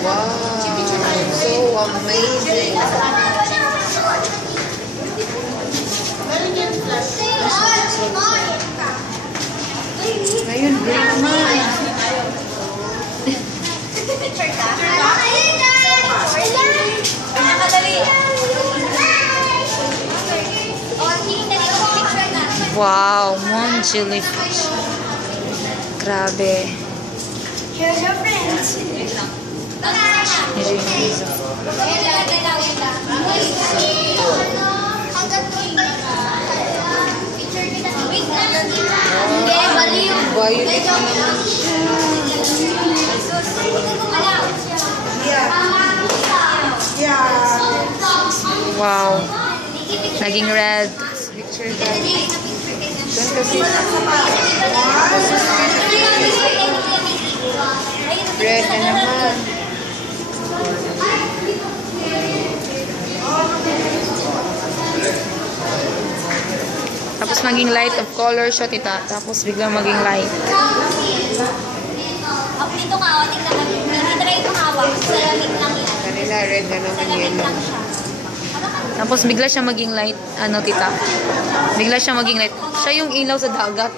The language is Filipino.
Wow, so amazing. Ngayon, green naman. Picture ka? Nakadali. Wow, moon jellyfish. Grabe. Here's your friends. Violet naman siya. Wow. Naging red. Picture ka. Doon kasi red na naman. Tapos maging light of color siya, tita. Tapos biglang maging light. Dito ka, o. Tingnan mo. Hindi try itong hawak. Sa lamig lang yan. Kanila red na naman Sa lamig yellow. lang siya. Tapos bigla siya maging light. Ano, tita? Bigla siya maging light. Siya yung ilaw sa dagat.